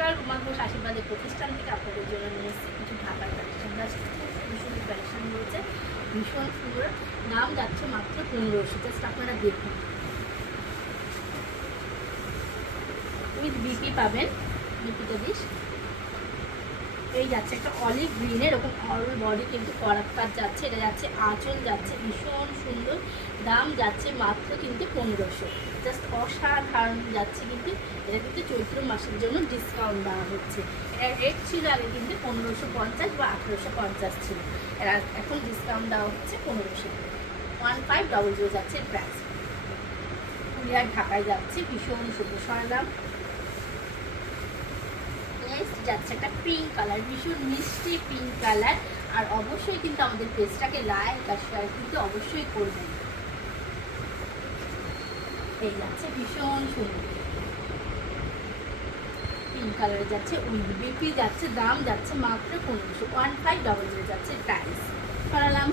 নমস্কার, উমা ঘোষ আশীর্বাদের প্রতিষ্ঠান থেকে আপনাদের জন্য নিয়ে এসেছি কিছু ঢাকার কালেকশন। ভীষণ কালেকশন রয়েছে, ভীষণ সুন্দর। দাম যাচ্ছে মাত্র 1500। জাস্ট আপনারা দেখুন, উইথ বিপি পাবেন। বিপিটা দিস এই যাচ্ছে একটা অলিভ গ্রিনের এরকম অল বডি কিন্তু করাত কাজ যাচ্ছে। এটা যাচ্ছে আঁচল যাচ্ছে, ভীষণ সুন্দর। দাম যাচ্ছে মাত্র কিন্তু 1500। জাস্ট অসাধারণ যাচ্ছে। কিন্তু এটা কিন্তু চৈত্র মাসের জন্য ডিসকাউন্ট দেওয়া হচ্ছে। এটা রেট ছিল আগে কিন্তু 1550 বা 1850 ছিল, এরা এখন ডিসকাউন্ট দেওয়া হচ্ছে 1500। 1500 যাচ্ছে প্রাইস। কুরিয়ার ঢাকায় যাচ্ছে, ভীষণ সুন্দর। সরলাম যাচ্ছে একটা পিঙ্ক কালার, ভীষণ মিষ্টি পিঙ্ক কালার। আর অবশ্যই কিন্তু আমাদের পেজটাকে লাইক আর শেয়ার কিন্তু অবশ্যই করবেন। এই যাচ্ছে ভীষণ সুন্দর পিঙ্ক কালারে যাচ্ছে, উইথ বিপি যাচ্ছে। দাম যাচ্ছে মাত্র 1500। 1500 যাচ্ছে প্রাইস। করালাম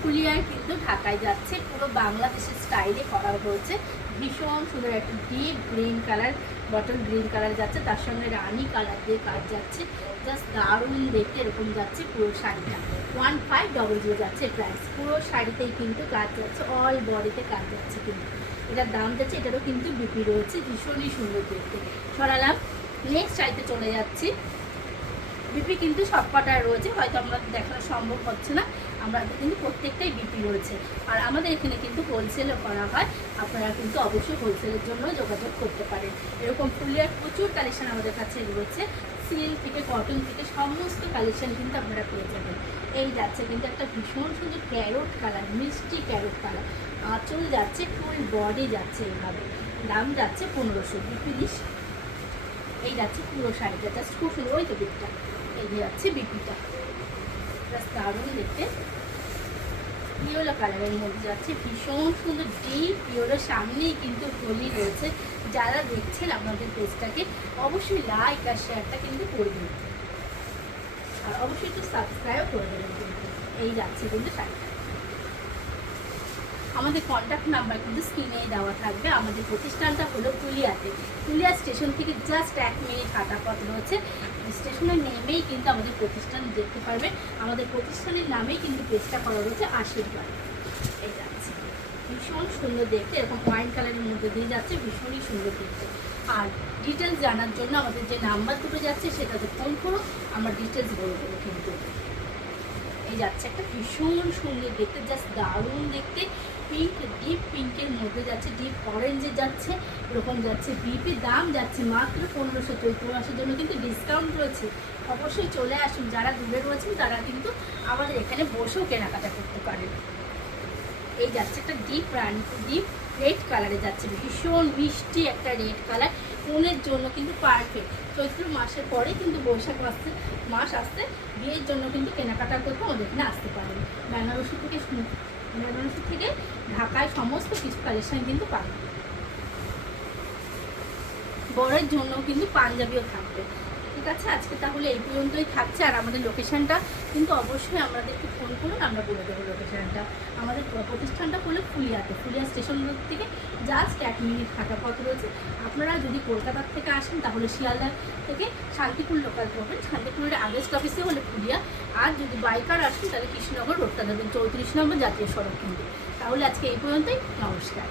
কুলিয়ার কিন্তু ঢাকায় যাচ্ছে, পুরো বাংলাদেশের স্টাইলে করা হয়েছে। ভীষণ সুন্দর একটা deep green colour, bottle green colour যাচ্ছে, তার সঙ্গে রানি কালার দিয়ে কাজ যাচ্ছে। জাস্ট দারুণ দেখতে এরকম যাচ্ছে পুরো শাড়িটা। 1500 যাচ্ছে প্রাইস। পুরো শাড়িতেই কিন্তু কাজ যাচ্ছে, অল বডিতে কাজ যাচ্ছে। কিন্তু এটার দাম যাচ্ছে, এটারও কিন্তু বিপি রয়েছে, ভীষণই সুন্দর দেখতে। সরালাম নেক্সট শাড়িতে চলে যাচ্ছি। বিপি কিন্তু সব কটায় রয়েছে, হয়তো আমরা দেখানো সম্ভব হচ্ছে না। আমাদের কিন্তু প্রত্যেকটাই বিপি রয়েছে। আর আমাদের এখানে কিন্তু হোলসেলও করা হয়, আপনারা কিন্তু অবশ্যই হোলসেলের জন্য যোগাযোগ করতে পারেন। এরকম ফুলের প্রচুর কালেকশন আমাদের কাছে রয়েছে, সিল্ক থেকে কটন থেকে সমস্ত কালেকশন কিন্তু আপনারা পেয়ে যাবেন। এই যাচ্ছে কিন্তু একটা ভীষণ সুন্দর ক্যারোট কালার, মিষ্টি ক্যারোট কালার। আঁচল যাচ্ছে, ফুল বডি যাচ্ছে এইভাবে। দাম যাচ্ছে 1500। বিপি দিস এই যাচ্ছে পুরো শাড়িটা, জাস্ট খুব সুন্দর। ওই তো দিকটা এই যে যাচ্ছে বিপিটা, জাস্ট দারুণ দেখতে। পিওলো কালারের মধ্যে যাচ্ছে, ভীষণ সুন্দর ডিপ পিওলো। সামনেই কিন্তু হোলি রয়েছে। যারা দেখছেন আপনাদের পেজটাকে অবশ্যই লাইক আর শেয়ারটা কিন্তু করবেন, আর অবশ্যই একটু সাবস্ক্রাইবও করে দেবেন কিন্তু। এই যাচ্ছে কিন্তু শাড়িটা। আমাদের কন্ট্যাক্ট নাম্বার কিন্তু স্ক্রিনেই দেওয়া থাকবে। আমাদের প্রতিষ্ঠানটা হলো পুলিয়াতে। পুলিয়া স্টেশন থেকে জাস্ট 1 মিনিট হাঁটা পথ রয়েছে। স্টেশনে নেমেই কিন্তু আমাদের প্রতিষ্ঠান দেখতে পারবেন। আমাদের প্রতিষ্ঠানের নামেই কিন্তু পেজটা করা রয়েছে আশীর্বাদ। এই যাচ্ছে ভীষণ সুন্দর দেখতে, এরকম ওয়াইন কালারের মধ্যে দিয়ে যাচ্ছে, ভীষণই সুন্দর দেখতে। আর ডিটেলস জানার জন্য আমাদের যে নাম্বার দুটো যাচ্ছে সেটাতে ফোন করো, আমরা ডিটেলস বলে দেবো কিন্তু। এই যাচ্ছে একটা ভীষণ সুন্দর দেখতে, জাস্ট দারুণ দেখতে। পিঙ্ক, ডিপ পিঙ্কের মধ্যে যাচ্ছে, ডিপ অরেঞ্জে যাচ্ছে, এরকম যাচ্ছে। বিপির দাম যাচ্ছে মাত্র 1500। চৈত্র মাসের জন্য কিন্তু ডিসকাউন্ট রয়েছে। অবশ্যই চলে আসুন, যারা দূরে রয়েছেন তারা কিন্তু আমাদের এখানে বসেও কেনাকাটা করতে পারেন। এই যাচ্ছে একটা ডিপ ডিপ রেড কালারে যাচ্ছে, ভীষণ মিষ্টি একটা রেড কালার। মনের জন্য কিন্তু পারফেক্ট। চৈত্র মাসের পরে কিন্তু বৈশাখ মাস আসতে বিয়ের জন্য কিন্তু কেনাকাটা করতে আমাদের এখানে আসতে পারেন। বেনারসি থেকে ঢাকায় সমস্ত কিছু কালেকশন কিন্তু পাবেন। বরের জন্য কিন্তু পাঞ্জাবিও থাকবে। ঠিক আছে, আজকে তাহলে এই পর্যন্তই থাকছে। আর আমাদের লোকেশানটা কিন্তু অবশ্যই আমাদেরকে ফোন করুন, আমরা বলে দেবো লোকেশানটা। আমাদের প্রতিষ্ঠানটা হলো ফুলিয়াতে। ফুলিয়া স্টেশন রোড থেকে জাস্ট 1 মিনিট হাঁটা পথ রয়েছে। আপনারা যদি কলকাতার থেকে আসেন তাহলে শিয়ালদা থেকে শান্তিপুর লোকাল করবেন। শান্তিপুরের আগেস্ট অফিসে হলে ফুলিয়া। আর যদি বাইকার আসেন তাহলে কৃষ্ণনগর রোডটা দেবেন, 34 নম্বর জাতীয় সড়ক কিন্তু। তাহলে আজকে এই পর্যন্তই, নমস্কার।